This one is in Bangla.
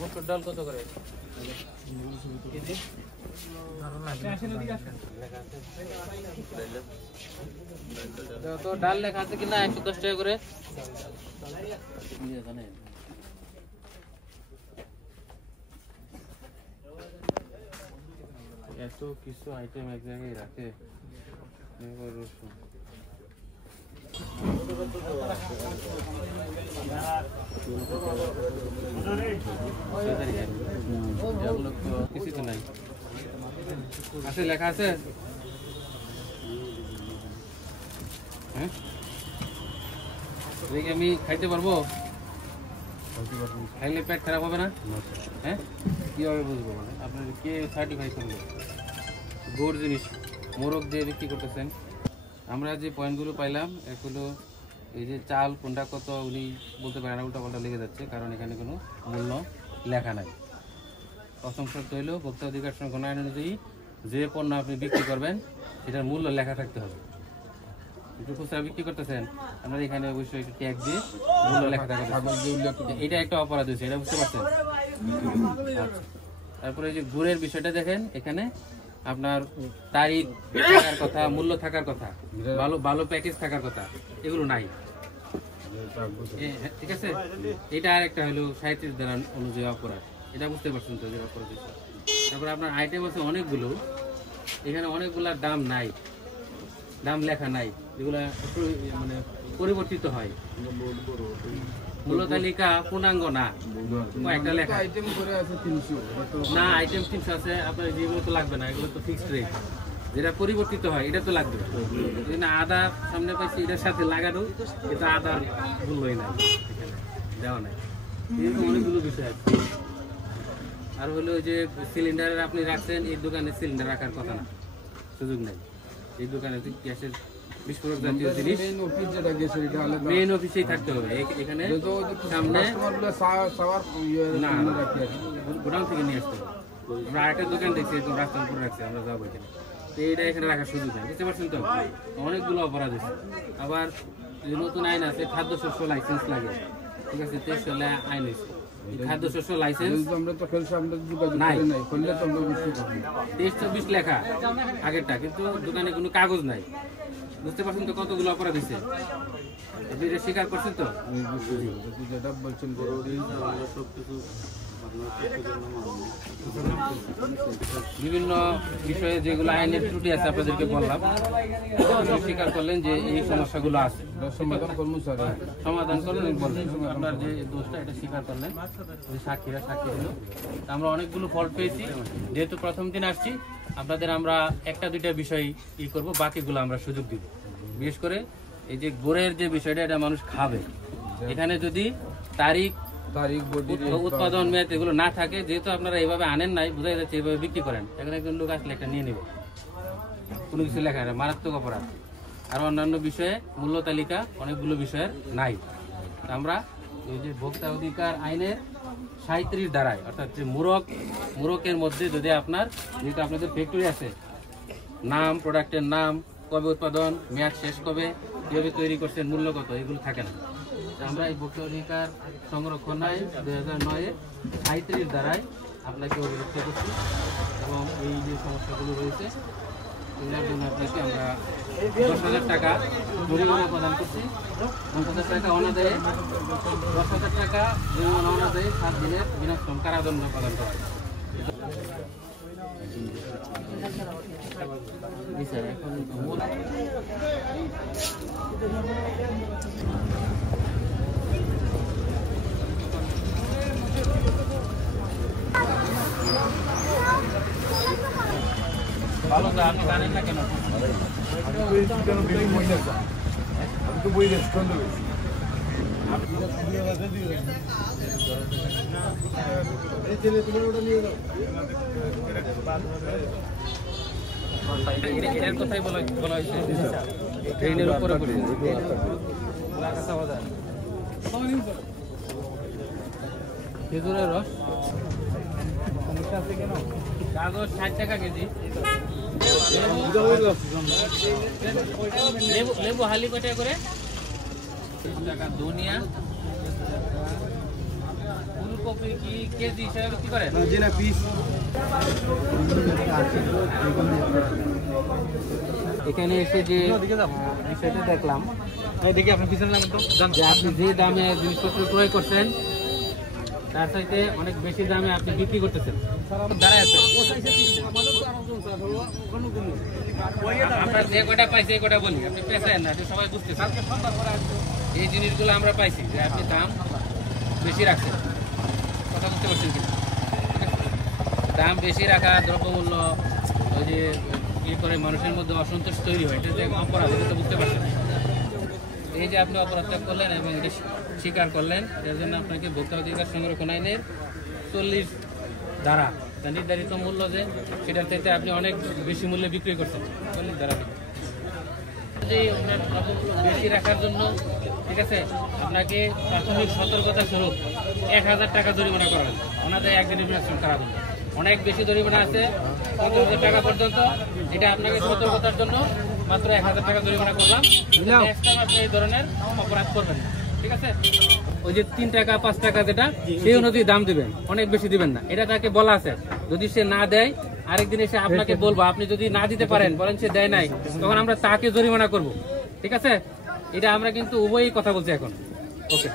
মটর ডাল কত করে কেজি? তো ডাল লেখা আছে কিনা 110 টাকা করে। এত কিছু আইটেম এক জায়গায় রাখে। রসুন কিছু তো নাই আছে, লেখা আছে। হ্যাঁ দেখি আমি খাইতে পারবো? খাইলে পেট খারাপ হবে না? হ্যাঁ কিভাবে বুঝবো? মানে আপনার কে সার্টিফাই করলো? গোড় জিনিস মোরগ দিয়ে বিক্রি করতেছেন। আমরা যে পয়েন্টগুলো পাইলাম এগুলো এই যে চাল কোনটা কত উনি বলতে পারেন না, উল্টা পাল্টা লেগে যাচ্ছে, কারণ এখানে কোনো মূল্য লেখা নাই। প্রথম শর্ত হইল ভোক্তা অধিকার সংরক্ষণ আইন অনুযায়ী যে পণ্য আপনি বিক্রি করবেন সেটার মূল্য লেখা থাকতে হবে। একটু খুচরা বিক্রি করতেছেন আপনার এখানে অবশ্যই একটু ট্যাগ দিয়ে মূল্য লেখা থাকবে। এটা একটা অপরাধ হয়েছে, এটা বুঝতে পারছেন? আচ্ছা, তারপরে যে গুড়ের বিষয়টা দেখেন, এখানে আপনার তারিখ থাকার কথা, মূল্য থাকার কথা, ভালো ভালো প্যাকেজ থাকার কথা, এগুলো নাই। ঠিক আছে, এটা আর একটা হলো 37 ধারা অনুযায়ী অপরাধ, এটা বুঝতে পারছেন তো যে অপরাধ। তারপরে আপনার আইটেম আছে অনেকগুলো, এখানে অনেকগুলার দাম নাই, দাম লেখা নাই, যেগুলো মানে পরিবর্তিত হয়। মূল্য তালিকা পূর্ণাঙ্গ না, কয়েকটা লেখা না, আইটেম 300 আছে। আপনার যেগুলো তো লাগবে না, এগুলো তো ফিক্সড রেট। যেটা পরিবর্তিত হয় এটা তো লাগবে। আদা সামনে পাইছি, এটার সাথে লাগানো, কিন্তু আদার মূল্যই নাই, দেওয়া নাই। এরকম অনেকগুলো বিষয় আছে। আর হলো যে সিলিন্ডার আপনি রাখছেন, এই দোকানে সিলিন্ডার রাখার কথা না, সুযোগ নেই। এই দোকানে গ্যাসের বিস্ফোরক জাতীয় জিনিস মেইন অফিসেই থাকতে হবে। এখানে সামনে না, গোডাউন থেকে নিয়ে আসতে হবে। আমরা আরেকটা দোকান দেখছি এরকম রাস্তার উপরে রাখছি, আমরা যাবো এখানে, তো এইটা এখানে রাখার সুযোগ নেই, বুঝতে পারছেন তো? অনেকগুলো অপরাধ হয়েছে। আবার নতুন আইন আছে, খাদ্যশস্য লাইসেন্স লাগে, ঠিক আছে? 23 সালে আইন হয়েছে, খাদ্যশস্য লাইসেন্স নাই, 23-24 লেখা আগেরটা, কিন্তু দোকানে কোনো কাগজ নাই। বুঝতে পারছেন তো কতগুলো অপরাধ হয়েছে? এটা স্বীকার করছেন তো? যেটা বলছেন বিভিন্ন বিষয়ে যেগুলো আইনের ত্রুটি আছে আপনাদেরকে বললাম, স্বীকার করলেন যে এই সমস্যাগুলো আছে, সমাধান করলেন, আপনার যে দোষটা এটা স্বীকার করলেন, সাক্ষীরা সাক্ষী দিল। আমরা অনেকগুলো ফল্ট পেয়েছি, যেহেতু প্রথম দিন আসছি আপনাদের আমরা একটা দুইটা বিষয় ই করবো, বাকিগুলো আমরা সুযোগ দিব। বিশেষ করে এই যে গুড়ের যে বিষয়টা, এটা মানুষ খাবে, এখানে যদি তারিখ উৎপাদন মেয়াদ এগুলো না থাকে, যেহেতু আপনারা এইভাবে আনেন নাই, বোঝা যাচ্ছে এইভাবে বিক্রি করেন, এখানে একজন লোক আসলে একটা নিয়ে নেবে, কোনো কিছু লেখা নেই, মারাত্মক অপরাধ। আর অন্যান্য বিষয়ে মূল্য তালিকা অনেকগুলো বিষয়ের নাই। আমরা এই যে ভোক্তা অধিকার আইনের 37 ধারায়, অর্থাৎ যে মুরকের মধ্যে যদি আপনার, যেহেতু আপনাদের ফ্যাক্টরি আছে, নাম, প্রোডাক্টের নাম, কবে উৎপাদন, মেয়াদ শেষ কবে, কীভাবে তৈরি করছেন, মূল্য কত, এগুলো থাকে না। আমরা এই ভোক্তা অধিকার সংরক্ষণ আইন 2009-এর 37 ধারায় আপনাকে অভিযুক্ত করছি, এবং এই যে সমস্যাগুলো রয়েছে এগুলোর জন্য আপনাকে আমরা 10,000 টাকা জরিমানা প্রদান করছি। 10,000 টাকা অনাদায়ে, 10,000 টাকা জরিমানা অনাদায়ে 7 দিনের বিনাশ্রম কারাদণ্ড প্রদান করা হয়। ভালো তো আপনি জানেন না কেন? আমি তো বই দেখছি এটার কথাই বলা হয়েছে, ট্রেনের উপরে খেজুরের রস কাগজ 60 টাকা কেজি। লেবু লেবু হালি কটা করে 30 টাকা। ধনিয়া, ফুলকপি কি কেজি হিসাবে বিক্রি করেন? এখানে এসে যে বিষয়টা দেখলাম, দেখি আপনি পিছনে লাগেন তো, যে আপনি যে দামে জিনিসপত্র ক্রয় করছেন তার সাথে অনেক বেশি দামে আপনি বিক্রি করতেছেন। দাঁড়ায় আছে আপনার যে কটা পাইছে এই কটা বলি, আপনি পেছায় না, সবাই বুঝতেছেন। এই জিনিসগুলো আমরা পাইছি যে আপনি দাম বেশি রাখছেন, কথা বুঝতে পারছেন কিনা? দাম বেশি রাখা, দ্রব্যমূল্য ওই যে ই করে মানুষের মধ্যে অসন্তোষ তৈরি হয়, এটা যে অপরাধ, এটা তো বুঝতে পারছেন। এই যে আপনি অপরাধটা করলেন এবং এটা স্বীকার করলেন, এর জন্য আপনাকে ভোক্তা অধিকার সংরক্ষণ আইনের 40 ধারা, নির্ধারিত মূল্য যে সেটার থেকে আপনি অনেক বেশি মূল্যে বিক্রি করছেন, 40 ধারা যে ওনার দ্রব্যমূল্য বেশি রাখার জন্য, ঠিক আছে, আপনাকে প্রাথমিক সতর্কতা স্বরূপ 1000 টাকা জরিমানা করা হবে। ওনাদের একদিনের বিনাশন করা হবে। অনেক বেশি জরিমানা আছে, 50,000 টাকা পর্যন্ত। এটা আপনাকে সতর্কতার জন্য মাত্র 1000 টাকা জরিমানা করলাম। আপনি এই ধরনের অপরাধ করবেন না, ঠিক আছে? ওই যে 3 টাকা 5 টাকা যেটা, সেই অনুযায়ী দাম দিবেন, অনেক বেশি দিবেন না। এটা তাকে বলা আছে, যদি সে না দেয় আরেকদিন এসে আপনাকে বলবো, আপনি যদি না দিতে পারেন, বলেন সে দেয় নাই, তখন আমরা তাকে জরিমানা করব, ঠিক আছে? এটা আমরা কিন্তু উভয়ই কথা বলছি এখন। ওকে।